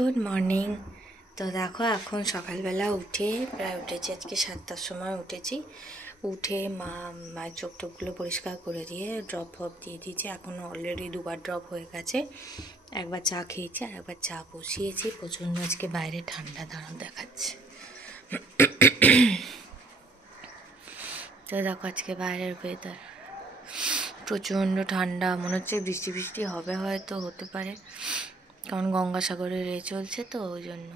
Good morning. তো দেখো এখন সকালবেলা উঠে প্রায় উঠেছি, আজকে 7টার সময় উঠেছি। উঠে মায়ের চোখ টোকগুলো পরিষ্কার করে দিয়ে ড্রপ ফপ দিয়ে দিয়েছি। এখন অলরেডি দুবার ড্রপ হয়ে গেছে। একবার চা খেয়েছি আর একবার চা বসিয়েছি। প্রচণ্ড আজকে বাইরে ঠান্ডা দাঁড়ানো দেখাচ্ছে। তো দেখো আজকে বাইরের ওয়েদার প্রচণ্ড ঠান্ডা, মনে হচ্ছে বৃষ্টি বৃষ্টি হবে, হয়তো হতে পারে, কারণ গঙ্গাসাগরের চলছে তো ওই জন্য।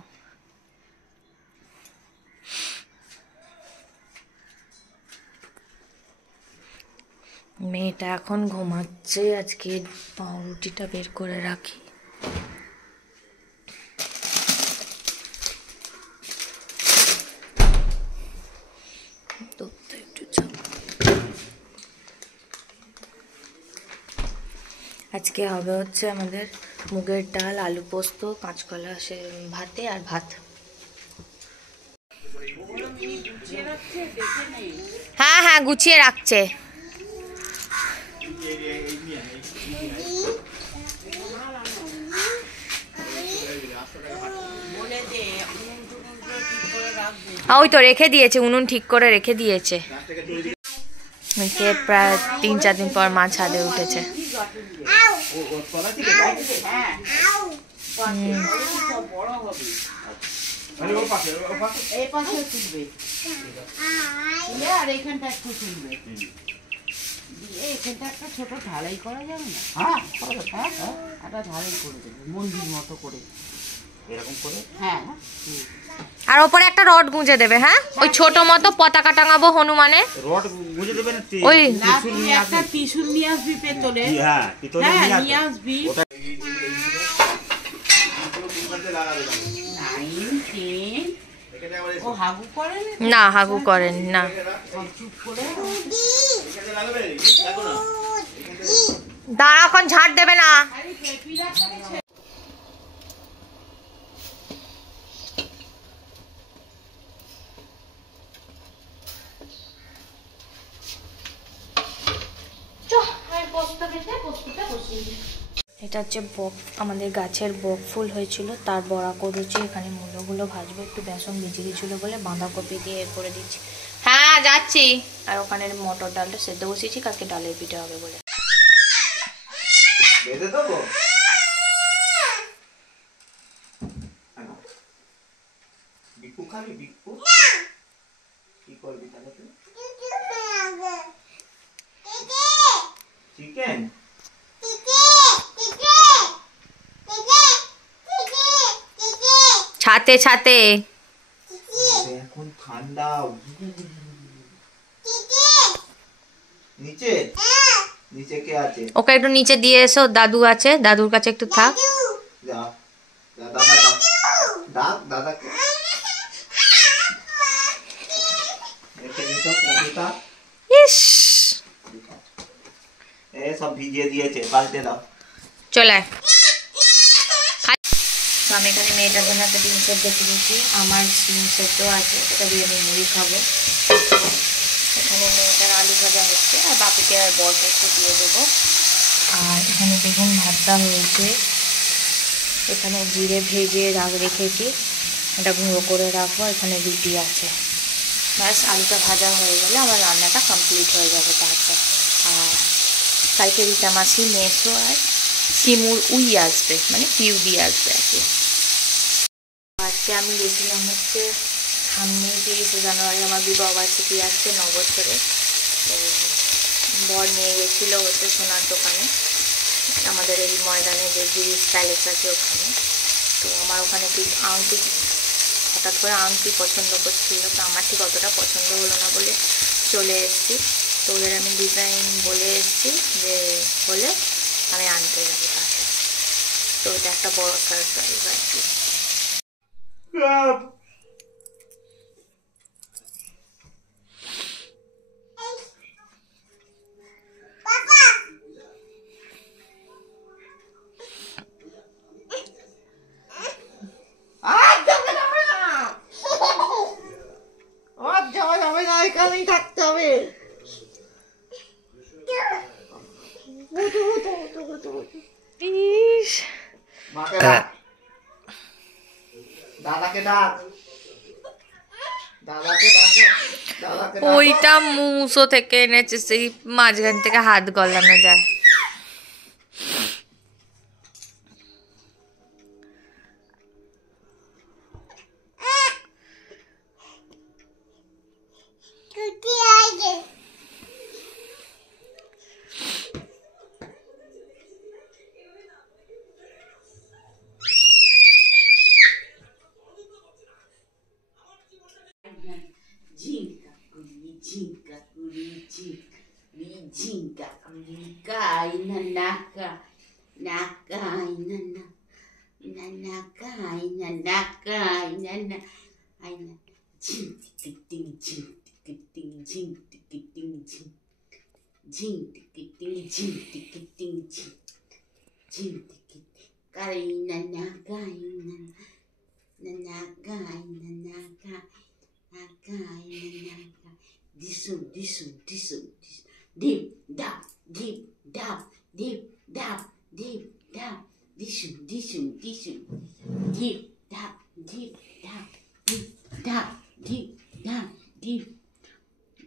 মেয়েটা এখন ঘুমাচ্ছে, আজকে পাউরুটিটা বের করে রাখি। আজকে হবে হচ্ছে আমাদের মুগের ডাল, আলু পোস্ত, কাঁচকলা ভাতে আর ভাত। হ্যাঁ হ্যাঁ গুছিয়ে রাখছে। ওই তো রেখে দিয়েছে, উনুন ঠিক করে রেখে দিয়েছে। প্রায় 3-4 দিন পর মা ছাদে উঠেছে। ছোট ঢালাই করা যাবে না? একটা ঢালাই করে দেবে মন্দির মতো করে, এরকম করে। হ্যাঁ, আর ওপরে একটা রড গুঁজে দেবে। হ্যাঁ, ওই ছোট মতো পতাকা টাঙাবো হনুমানের। রড গুঁজে দেবে না? ওই একটা ত্রিশূল নিয়ে আসবি পেতলের। হ্যাঁ, নিয়ে আসবি। ও হাগু করেন না, হাগু করেন না। দাঁড়া, এখন ঝাড় দেবে না। এটা হচ্ছে আমাদের গাছের বক ফুল হয়েছিল, তার বড়া করেছি। এখানে মূলোগুলো ভাজবো, একটু বেসন ভিজিয়ে দিয়েছিল বলে বাঁধাকপি দিয়ে করে দিচ্ছি। হ্যাঁ যাচ্ছি। আর ওখানে মটর ডালটা সেদ্ধ বসিয়েছি, কালকে ডালের পিঠে হবে বলে। চিকেন ছাতে ছাতে এখন ঠান্ডা। নিচে নিচে কে আছে? ওকে একটু নিচে দিয়ে এসো, দাদু আছে, দাদুর কাছে একটু থাক। যা যা, দাদা ডাক, ডাক দাদাকে। ইস, সব ভিজিয়ে দিয়েছে, পাল্টে দাও। চলে আমি এখানে মেয়েটার জন্য একটা ডিম সেদ্ধ কিনেছি। আমার ডিম সেদ্ধ আছে, এটা দিয়ে আমি মুড়ি খাবো। এখানে মেয়েটার আলু ভাজা হচ্ছে, আর বাপিকে আর বরকে একটু দিয়ে দেবো। আর এখানে বেগুন ভাজা হয়েছে, এখানে জিরে ভেজে রেখেছি, এটা গুঁড়ো করে রাখবো। এখানে রুটি আছে। ব্যাস, আলুটা ভাজা হয়ে গেলে আমার রান্নাটা কমপ্লিট হয়ে যাবে তারপর। আর কালকে রিতা মাসি, মেসো আর শিমুর আসবে, মানে পিউ দিয়ে আসবে আর কি। আজকে আমি গেছিলাম হচ্ছে সামনে 30শে জানুয়ারি আমার বিবাহ বার্ষিকী আসছে, 9 বছরে। তো বর নিয়ে গেছিলো হচ্ছে সোনার দোকানে, আমাদের এই ময়দানে যে গিরিশ প্যালেস আছে ওখানে। তো আমার ওখানে ঠিক আংটি, হঠাৎ করে আংটি পছন্দ করছিল, তো আমার ঠিক অতটা পছন্দ হলো না বলে চলে এসেছি। তো ওদের আমি ডিজাইন বলে এসেছি যে বলে আমি আনতে যাবো তারপর। তো এটা একটা বড় সারপ্রাইজ আর কি। এখানেই থাকতে হবে। দাদাকে ডাক, দাদাকে ডাকো, দাদাকে ডাকো। ওইটা মুসো থেকে এনেছে, সেই মাঝখান থেকে হাত গলানো যায়।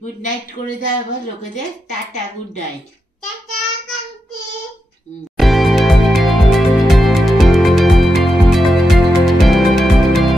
গুড নাইট করে দেওয়া ভালো লোকেদের, টাটা, গুড নাইট।